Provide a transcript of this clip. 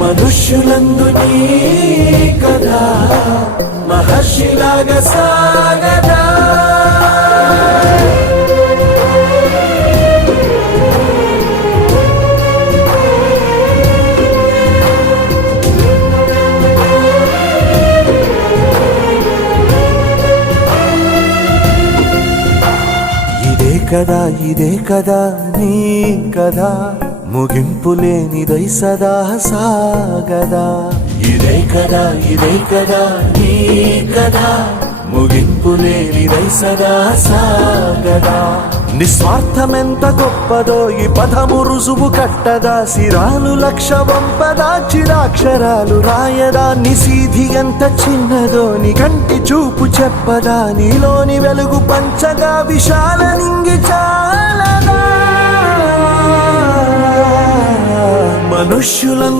మనుష్యులందు నీ కథ మహర్షిలాగా సాగదా. ఇదే కదా నీ కదా ముగింపులేనిదై సదా సాగదా. ఇదే కదా నీ కదా ముగింపులేనిదై సదా సాగదా. నిస్వార్థమెంత గొప్పదో ఈ పదము రుజువు కట్టదా. సిరాలు లక్ష వంపదా చిరాక్షరాలు రాయదా. నిశీధి ఎంత చిన్నదో నీ కంటి చూపు చెప్పదా. నీలోని వెలుగు పంచగా విశాల నింగి చాలదా. మనుష్యులం